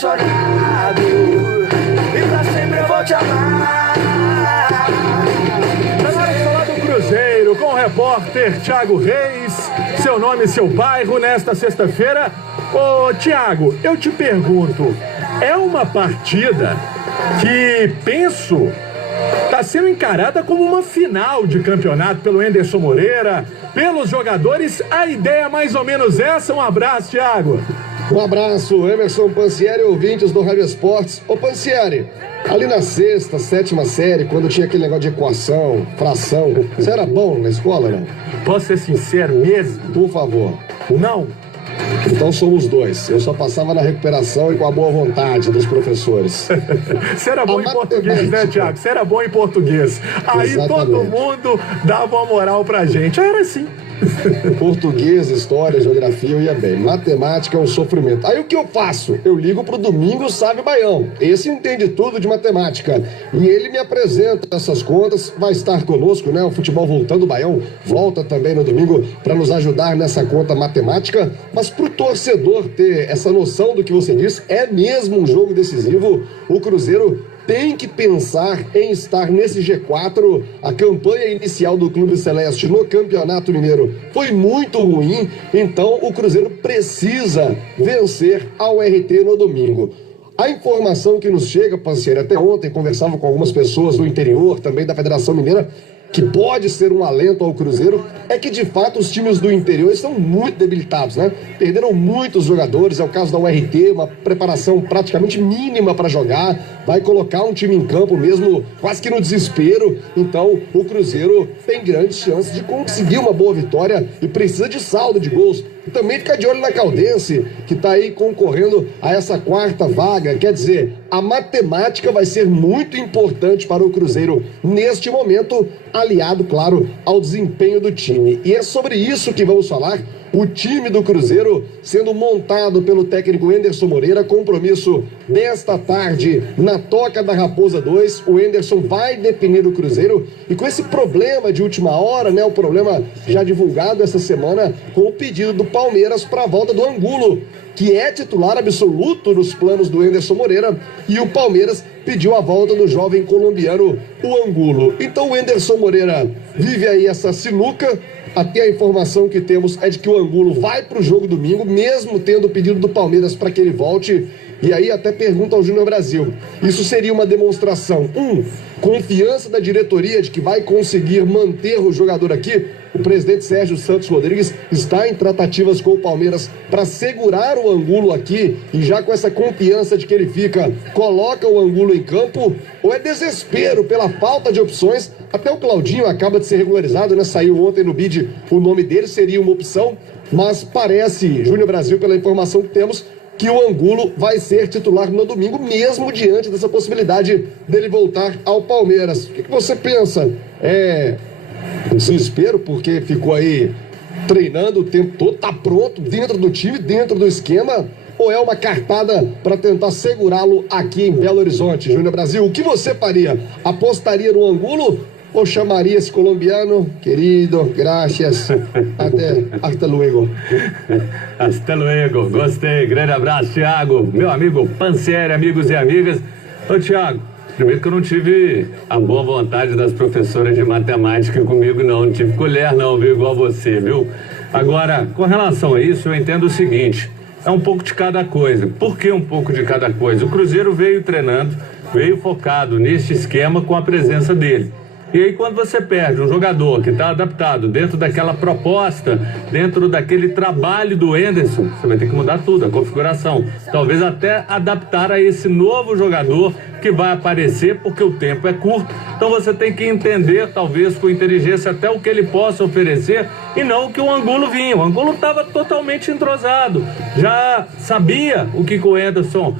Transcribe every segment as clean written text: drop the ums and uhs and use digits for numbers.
apaixonado e pra sempre eu vou te amar. Tá na hora de falar do Cruzeiro com o repórter Thiago Reis, seu nome e seu bairro nesta sexta-feira. Ô Thiago, eu te pergunto, é uma partida que penso está sendo encarada como uma final de campeonato pelo Anderson Moreira, pelos jogadores, a ideia é mais ou menos essa. Um abraço, Thiago. Um abraço, Emerson Pansieri, ouvintes do Rádio Esportes. Ô Pansieri, ali na sexta, sétima série, quando tinha aquele negócio de equação, fração, você era bom na escola, não? Posso ser sincero mesmo? Por favor. Não. Então somos dois. Eu só passava na recuperação e com a boa vontade dos professores. Você era bom em português, né, Thiago? Você era bom em português. Aí Exatamente. todo mundo dava uma moral pra gente. Era assim. Português, história, geografia, eu ia bem. Matemática é um sofrimento. Aí o que eu faço? Eu ligo pro Domingos Sávio Baião. Esse entende tudo de matemática. E ele me apresenta essas contas. Vai estar conosco, né? O Futebol Voltando, o Baião volta também no domingo para nos ajudar nessa conta matemática. Mas pro torcedor ter essa noção do que você disse, é mesmo um jogo decisivo. O Cruzeiro tem que pensar em estar nesse G4. A campanha inicial do Clube Celeste no Campeonato Mineiro foi muito ruim, então o Cruzeiro precisa vencer ao RT no domingo. A informação que nos chega, Pansieri, até ontem conversava com algumas pessoas do interior, também da Federação Mineira, que pode ser um alento ao Cruzeiro, é que de fato os times do interior estão muito debilitados, né? Perderam muitos jogadores, é o caso da URT, uma preparação praticamente mínima para jogar, vai colocar um time em campo mesmo quase que no desespero. Então o Cruzeiro tem grandes chances de conseguir uma boa vitória e precisa de saldo de gols. E também fica de olho na Caldense, que está aí concorrendo a essa quarta vaga. Quer dizer, a matemática vai ser muito importante para o Cruzeiro neste momento, aliado, claro, ao desempenho do time. E é sobre isso que vamos falar. O time do Cruzeiro sendo montado pelo técnico Anderson Moreira, compromisso desta tarde na Toca da Raposa 2. O Anderson vai definir o Cruzeiro e com esse problema de última hora, né, o problema já divulgado essa semana com o pedido do Palmeiras para a volta do Angulo, que é titular absoluto nos planos do Anderson Moreira, e o Palmeiras pediu a volta do jovem colombiano, o Angulo. Então o Anderson Moreira vive aí essa sinuca. Até a informação que temos é de que o Angulo vai para o jogo domingo, mesmo tendo o pedido do Palmeiras para que ele volte. E aí até pergunta ao Júnior Brasil, isso seria uma demonstração, confiança da diretoria de que vai conseguir manter o jogador aqui? O presidente Sérgio Santos Rodrigues está em tratativas com o Palmeiras para segurar o Angulo aqui, e já com essa confiança de que ele fica, coloca o Angulo em campo, ou é desespero pela falta de opções? Até o Claudinho acaba de ser regularizado, né? Saiu ontem no BID, o nome dele seria uma opção, mas parece, Júnior Brasil, pela informação que temos, que o Angulo vai ser titular no domingo, mesmo diante dessa possibilidade dele voltar ao Palmeiras. O que você pensa? É desespero porque ficou aí treinando o tempo todo, tá pronto, dentro do time, dentro do esquema, ou é uma cartada para tentar segurá-lo aqui em Belo Horizonte? Júnior Brasil, o que você faria? Apostaria no Angulo ou chamaria esse colombiano? Querido, graças, hasta luego. Hasta luego, gostei, grande abraço, Thiago, meu amigo Pansieri, amigos e amigas. Ô Thiago, primeiro que eu não tive a boa vontade das professoras de matemática comigo não tive colher não, viu, igual você, viu? Agora, com relação a isso, eu entendo o seguinte, é um pouco de cada coisa. Por que um pouco de cada coisa? O Cruzeiro veio treinando, veio focado nesse esquema com a presença dele. E aí quando você perde um jogador que está adaptado dentro daquela proposta, dentro daquele trabalho do Anderson, você vai ter que mudar tudo, a configuração. Talvez até adaptar a esse novo jogador que vai aparecer, porque o tempo é curto. Então você tem que entender, talvez com inteligência, até o que ele possa oferecer e não o que o Angulo vinha. O Angulo estava totalmente entrosado, já sabia o que o Anderson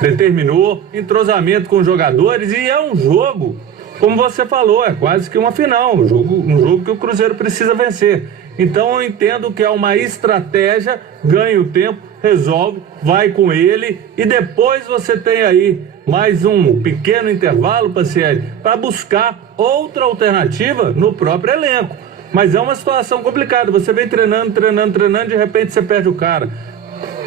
determinou, entrosamento com os jogadores, e é um jogo, como você falou, é quase que uma final, um jogo que o Cruzeiro precisa vencer. Então eu entendo que é uma estratégia, ganha o tempo, resolve, vai com ele, e depois você tem aí mais um pequeno intervalo, Pansieri, para buscar outra alternativa no próprio elenco. Mas é uma situação complicada, você vem treinando, de repente você perde o cara.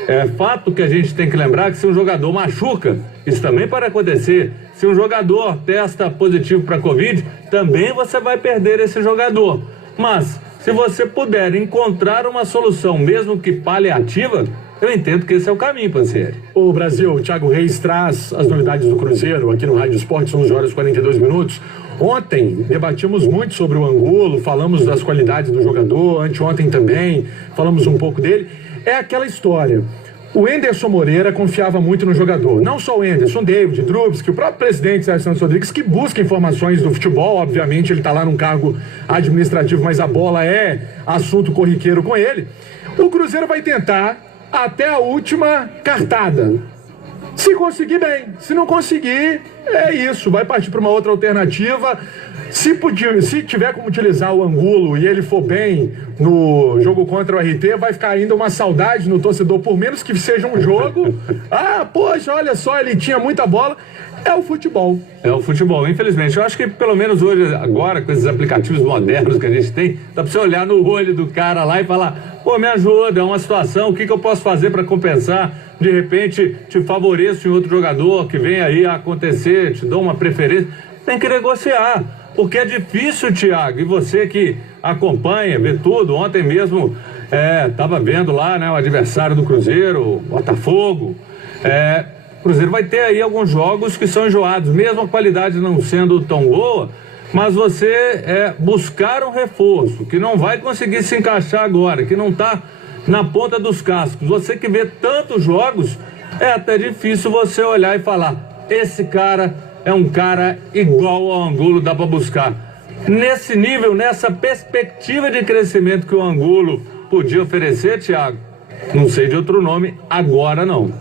É fato que a gente tem que lembrar que se um jogador machuca, isso também pode acontecer. Se um jogador testa positivo para Covid, também você vai perder esse jogador. Mas, se você puder encontrar uma solução, mesmo que paliativa, eu entendo que esse é o caminho, Pansieri. O Brasil, o Thiago Reis traz as novidades do Cruzeiro aqui no Rádio Esportes, 11 horas e 42 minutos. Ontem debatimos muito sobre o Angulo, falamos das qualidades do jogador, anteontem também, falamos um pouco dele. É aquela história. O Enderson Moreira confiava muito no jogador. Não só o Enderson, David, Drubsky, o próprio presidente Sérgio Santos Rodrigues, que busca informações do futebol. Obviamente ele está lá num cargo administrativo, mas a bola é assunto corriqueiro com ele. O Cruzeiro vai tentar até a última cartada. Se conseguir, bem. Se não conseguir, é isso. Vai partir para uma outra alternativa. Se tiver como utilizar o Angulo e ele for bem no jogo contra o RT, vai ficar ainda uma saudade no torcedor, por menos que seja um jogo. Ah, poxa, olha só, ele tinha muita bola. É o futebol. É o futebol, infelizmente. Eu acho que pelo menos hoje, agora, com esses aplicativos modernos que a gente tem, dá pra você olhar no olho do cara lá e falar, pô, me ajuda, é uma situação, o que eu posso fazer para compensar? De repente, te favoreço em outro jogador que vem aí a acontecer, te dou uma preferência. Tem que negociar, porque é difícil, Thiago, e você que acompanha, vê tudo, ontem mesmo tava vendo lá, né, o adversário do Cruzeiro, o Botafogo, o Cruzeiro vai ter aí alguns jogos que são enjoados, mesmo a qualidade não sendo tão boa, mas você buscar um reforço, que não vai conseguir se encaixar agora, que não está na ponta dos cascos. Você que vê tantos jogos, é até difícil você olhar e falar, esse cara é um cara igual ao Angulo, dá para buscar. Nesse nível, nessa perspectiva de crescimento que o Angulo podia oferecer, Thiago, não sei de outro nome, agora não.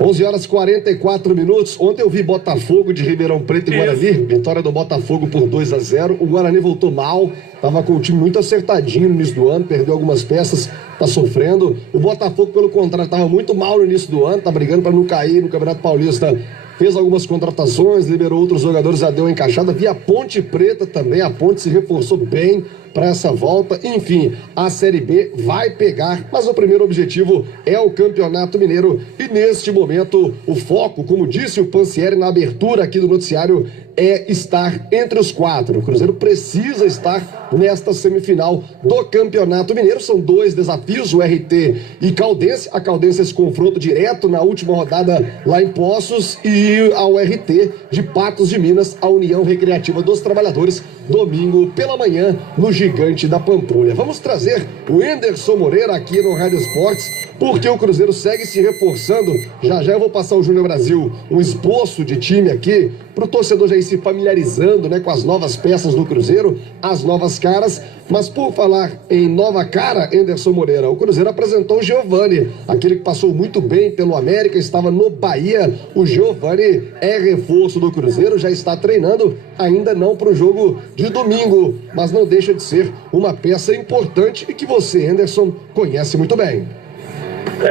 11 horas e 44 minutos. Ontem eu vi Botafogo de Ribeirão Preto e Guarani. Vitória do Botafogo por 2-0. O Guarani voltou mal. Tava com o time muito acertadinho no início do ano. Perdeu algumas peças. Tá sofrendo. O Botafogo, pelo contrário, tava muito mal no início do ano. Tá brigando para não cair no Campeonato Paulista. Fez algumas contratações, liberou outros jogadores, já deu uma encaixada. Via Ponte Preta também. A Ponte se reforçou bem para essa volta. Enfim, a Série B vai pegar, mas o primeiro objetivo é o Campeonato Mineiro. E neste momento, o foco, como disse o Pansieri na abertura aqui do noticiário, é estar entre os 4. O Cruzeiro precisa estar nesta semifinal do Campeonato Mineiro. São 2 desafios, o RT e Caldense. A Caldense esse confronto direto na última rodada lá em Poços, e ao RT de Patos de Minas, a União Recreativa dos Trabalhadores, domingo pela manhã no Gigante da Pampulha. Vamos trazer o Enderson Moreira aqui no Rádio Esportes, porque o Cruzeiro segue se reforçando. Já já eu vou passar o Júnior Brasil, um esboço de time aqui, para o torcedor já ir se familiarizando, né, com as novas peças do Cruzeiro, as novas caras. Mas por falar em nova cara, Enderson Moreira, o Cruzeiro apresentou o Giovani, aquele que passou muito bem pelo América, estava no Bahia. O Giovani é reforço do Cruzeiro, já está treinando, ainda não para o jogo de domingo, mas não deixa de ser uma peça importante e que você, Enderson, conhece muito bem.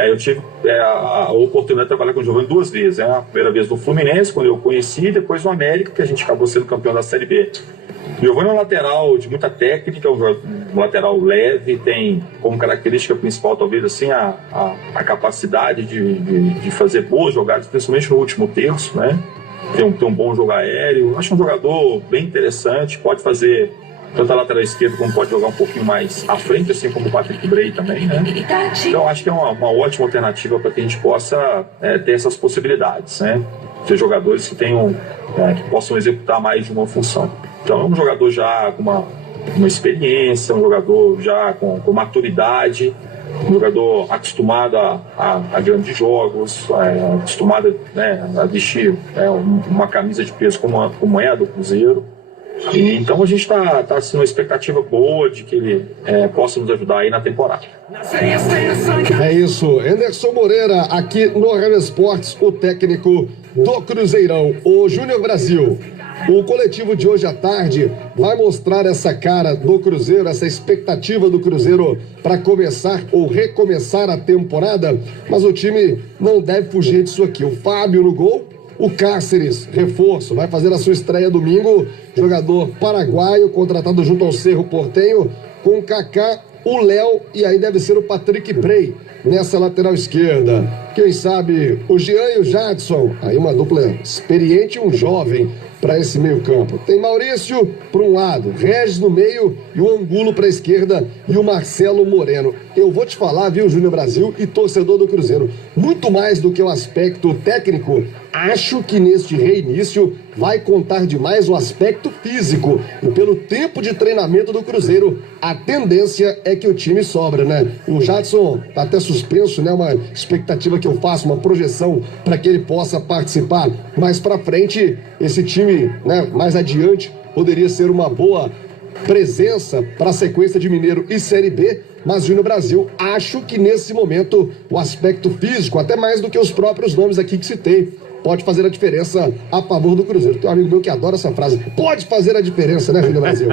Eu tive a oportunidade de trabalhar com o Giovani 2 vezes. A primeira vez no Fluminense, quando eu conheci, e depois no América, que a gente acabou sendo campeão da Série B. O Giovani é um lateral de muita técnica, um lateral leve, tem como característica principal, talvez assim, a capacidade de fazer boas jogadas, principalmente no último terço, né? Tem um bom jogo aéreo. Acho um jogador bem interessante, pode fazer tanto a lateral esquerda como pode jogar um pouquinho mais à frente, assim como o Patrick Bray também, né? Então acho que é uma ótima alternativa para que a gente possa ter essas possibilidades, né? Ter jogadores que que possam executar mais de uma função. Então é um jogador já com uma experiência, um jogador já com maturidade, um jogador acostumado a grandes jogos, acostumado, né, a vestir uma camisa de peso como é a do Cruzeiro. E então a gente está assim, uma expectativa boa de que ele possa nos ajudar aí na temporada. É isso, Enderson Moreira aqui no Rádio Esportes, o técnico do Cruzeirão. O Júnior Brasil, o coletivo de hoje à tarde vai mostrar essa cara do Cruzeiro, essa expectativa do Cruzeiro para começar ou recomeçar a temporada, mas o time não deve fugir disso aqui. O Fábio no gol, o Cáceres, reforço, vai fazer a sua estreia domingo, jogador paraguaio, contratado junto ao Cerro Porteño, com Kaká o Léo e aí deve ser o Patrick Bray nessa lateral esquerda. Quem sabe o Jean e o Jadson, aí uma dupla experiente e um jovem para esse meio campo. Tem Maurício para um lado, Regis no meio e o Angulo para a esquerda e o Marcelo Moreno. Eu vou te falar, viu, Júnior Brasil e torcedor do Cruzeiro, muito mais do que o aspecto técnico, acho que neste reinício vai contar demais o aspecto físico. E pelo tempo de treinamento do Cruzeiro, a tendência é que o time sobra, né? O Jadson tá até suspenso, né? Uma expectativa que eu faço, uma projeção para que ele possa participar mais para frente. Esse time, né, mais adiante, poderia ser uma boa presença para a sequência de Mineiro e Série B, mas Júnior Brasil, acho que nesse momento o aspecto físico, até mais do que os próprios nomes aqui que citei, pode fazer a diferença a favor do Cruzeiro. Tem um amigo meu que adora essa frase. Pode fazer a diferença, né, Júnior Brasil?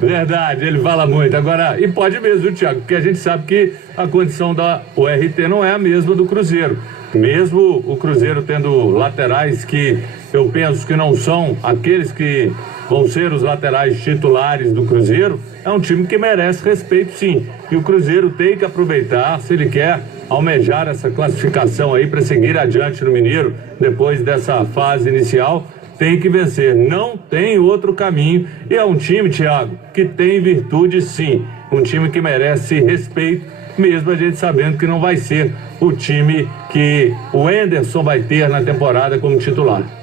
Verdade, ele fala muito. Agora, e pode mesmo, Thiago, porque a gente sabe que a condição da URT não é a mesma do Cruzeiro. Mesmo o Cruzeiro tendo laterais que eu penso que não são aqueles que vão ser os laterais titulares do Cruzeiro, é um time que merece respeito, sim. E o Cruzeiro tem que aproveitar, se ele quer almejar essa classificação aí para seguir adiante no Mineiro, depois dessa fase inicial, tem que vencer. Não tem outro caminho. E é um time, Thiago, que tem virtude, sim. Um time que merece respeito, mesmo a gente sabendo que não vai ser o time que o Anderson vai ter na temporada como titular.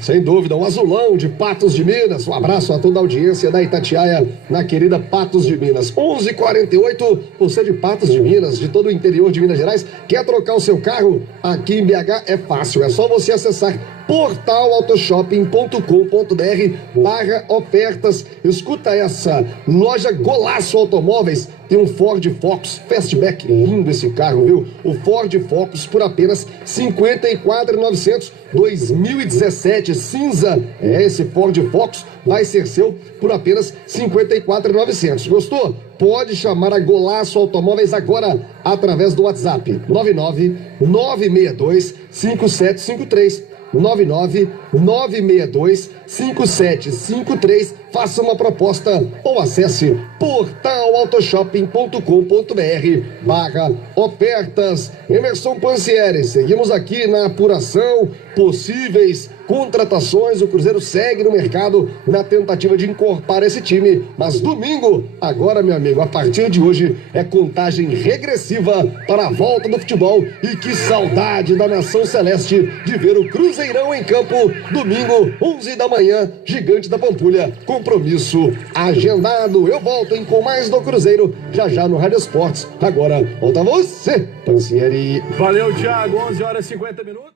Sem dúvida, um azulão de Patos de Minas. Um abraço a toda a audiência da Itatiaia, na querida Patos de Minas. 11h48, você de Patos de Minas, de todo o interior de Minas Gerais, quer trocar o seu carro? Aqui em BH é fácil, é só você acessar portalautoshop.com.br/ofertas. Escuta essa, loja Golaço Automóveis tem um Ford Focus Fastback, lindo esse carro, viu? O Ford Focus por apenas R$ 54.900, 2017, cinza. Esse Ford Focus vai ser seu por apenas R$ 54.900. Gostou? Pode chamar a Golaço Automóveis agora através do WhatsApp 999625753. 999625753. Faça uma proposta ou acesse portalautoshop.com.br/ofertas. Emerson Pansieri, seguimos aqui na apuração, possíveis contratações. O Cruzeiro segue no mercado na tentativa de incorporar esse time, mas domingo, agora, meu amigo, a partir de hoje é contagem regressiva para a volta do futebol. E que saudade da nação celeste de ver o Cruzeirão em campo, domingo, 11 da manhã, Gigante da Pampulha, compromisso agendado. Eu volto com mais do Cruzeiro, já já no Rádio Esportes. Agora, volta você, Pansieri. Valeu, Thiago, 11h50.